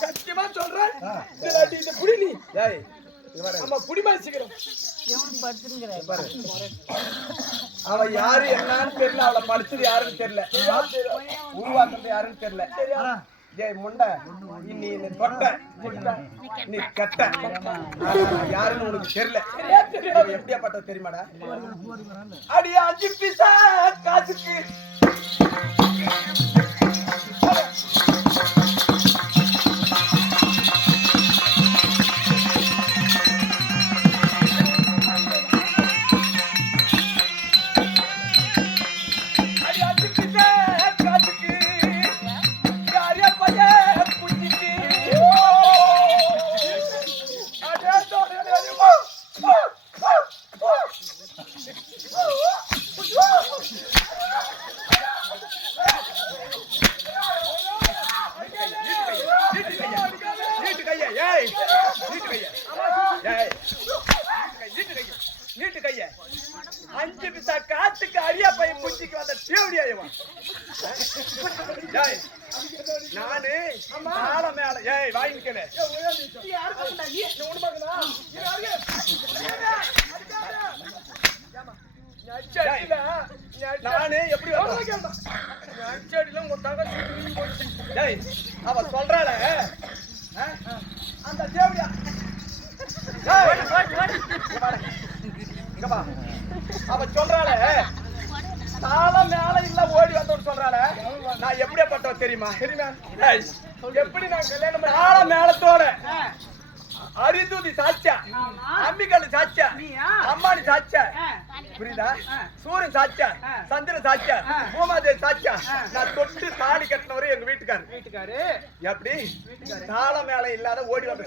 சத்தியமா சொல்றேன் அவ யாரு என்னன்னு தெரியல, அவளை படிச்சது யாருன்னு தெரியல, உருவாக்குறது யாருன்னு தெரியல. ஏய் முண்டை, நீ தொட்ட நீ கட்ட யாருன்னு உனக்கு தெரியல. எப்படியாப்பட்ட தெரியுமாடா? அடி 5 பைசா காசுக்கு நீட்டு கைய 5 பைசா காத்துக்கு அரியா பையன் குச்சிக்கு வந்த தேவடியாயவன் நானு மேல மேல ஏய் வாங்கி நிக்கல நானு எப்படி அவ சொல்றாள அந்த தேவடியா அவ சொல்றாள தாளம் மேல இல்ல ஓடி வந்தோன்னு சொல்றாள. நான் எப்படியாப்பட்டவ தெரியுமா? எப்படி நான் கல்யாணம் தாளம் மேலத்தோட அரிதூதி சாச்சா, அம்பிகள் சாச்சா, அம்மானி சாச்சா, புரியுதா? சூரியன் சாச்சா, சந்திரன் சாச்சா, பூமாதேவி சாச்சா, நான் தொட்டு தாடி கட்டினவரு எங்க வீட்டுக்காரு. எப்படி தாளம் மேல இல்லாத ஓடி வந்து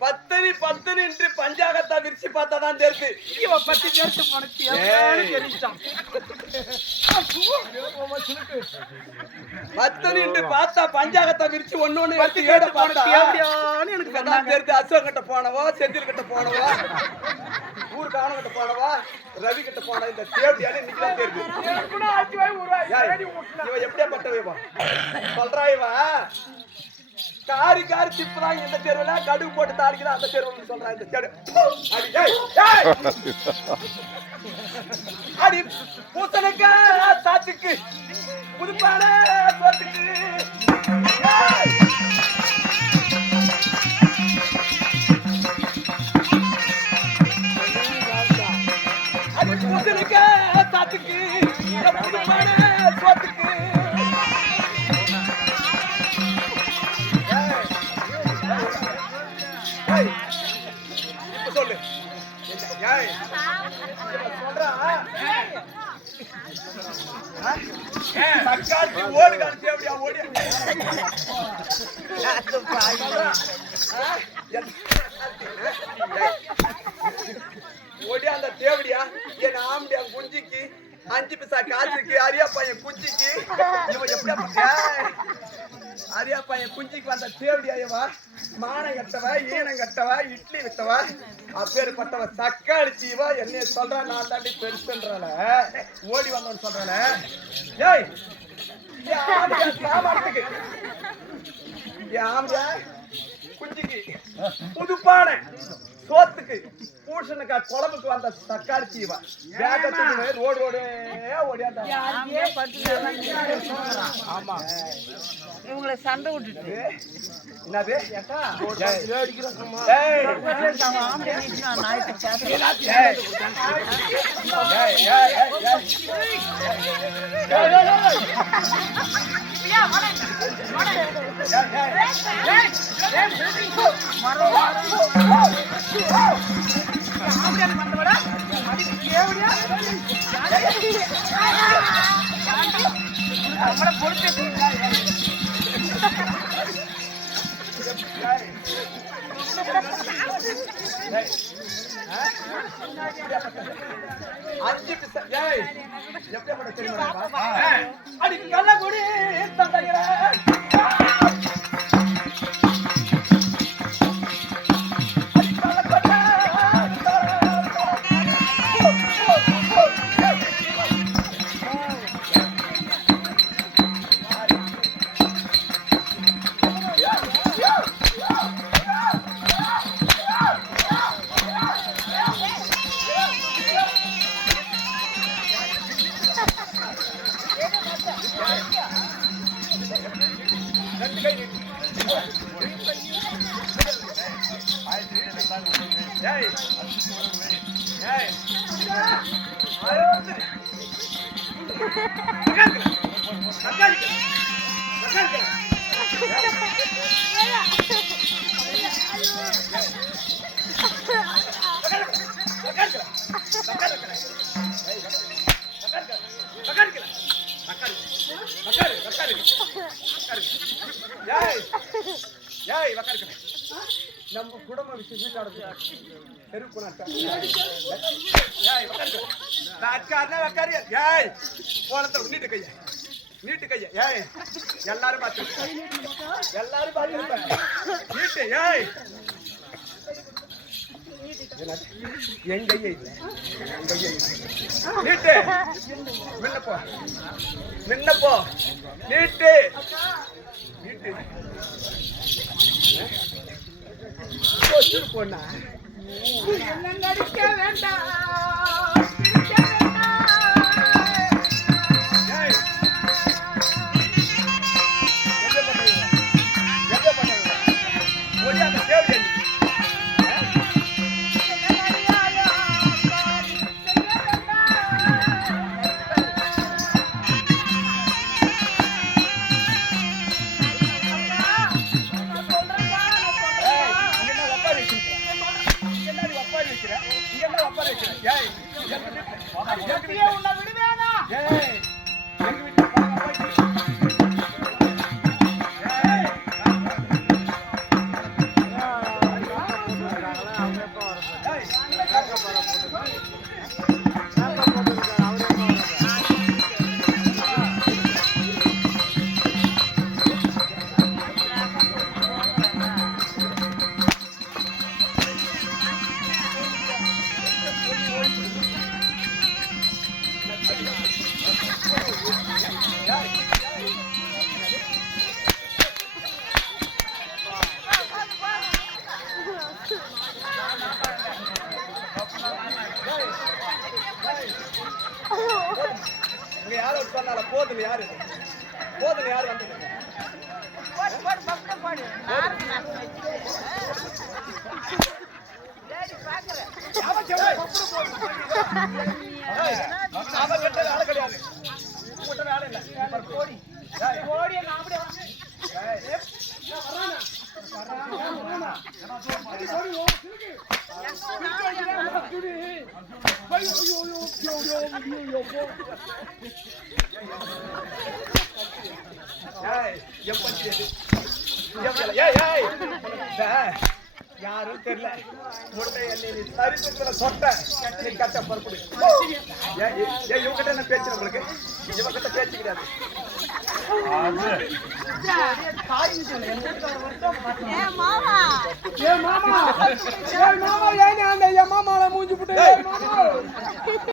பத்தனி பத்தனி என்று பஞ்சாகத்தா விரிச்சு பார்த்தாதான் தெரியுது. இவ பத்தி பேர்த்து போனச்சு தெரிஞ்சான். பத்தனி என்று பார்த்தா பஞ்சாகத்தா விரிச்சு ஒன்னொன்னு எடுத்து ஏட பார்த்தா எனக்கு தான் தெரியுது. அசோக் கிட்ட போனவா, செந்தில் கிட்ட போனவா, ஊர் காண கிட்ட போனவா, ரவி கிட்ட போன இந்த தேவடியானே இன்னைக்கு தான் தெரியுது. இவ எப்படியாப்பட்டவ சொல்றா? இவ காரி காரி திப்புறாங்க இந்த தெருவுல, கடுகு போட்டு தாளிக்கிறான் அந்த தெருவுல சொல்றான். இந்த தெரு அடி பூசணுக்கா சாத்துக்கு புதுப்பான தக்காளி ஓடு காலத்தி அப்படியா ஓடி ஓடி அந்த தேவடியா என் ஆம்படியா குஞ்சிக்கு 5 பைசா காசுக்கு அரியா பையன் குஞ்சிக்கு இவன் எப்படியா அரியா பையன் குஞ்சிக்கு வந்த தேவடியாயவா மானம் கட்டவா ஈனம் கட்டவா இட்லி வித்தவா அப்பேற்பட்டவ தக்காளிச்சிவா என்ன சொல்றா நான் தாண்டி பெருசுன்றால ஓடி வந்தோன்னு சொல்றால ஏய் சாமானத்துக்கு ஆம்படியா குஞ்சிக்கு புதுப்பான சோத்துக்கு பூஷனுக்கா குழம்புக்கு வந்த தக்காளி சீவா வேகத்துக்கு ரோடு ரோடு ஓடியாண்டா ஆமா இவங்களை சண்டை விட்டுட்டு என்னது அடி கள்ளக்குடி தந்தையர நம்ம குடும்ப விஷயம் நீட்டு கையா நீட்டு கையா ஏய் எல்லாரும் பார்த்து எல்லாரும் பார்த்து நீட்டு ஏய் என் கையை நீட்டு மின்னப்போ மின்னப்போ நீட்டு நீட்டு பொண்ணா நடிக்க வேண்டாம் போதுல யாரு போதுல யாரு வந்தது கிடையாது ஏய் எப்பச்சி ஏய் ஏய் ஏய் யாரும் தெரியல முட்டை எண்ணெய் நீ சரித்திரத்துல சொட்ட நீ கட்ட பரப்புடு இவங்கிட்ட என்ன பேச்சு நம்மளுக்கு இவங்கிட்ட பேச்சு கிடையாது மாமா ஏ மாமா ஏன் அந்த என் மாமால மூஞ்சி புட்டு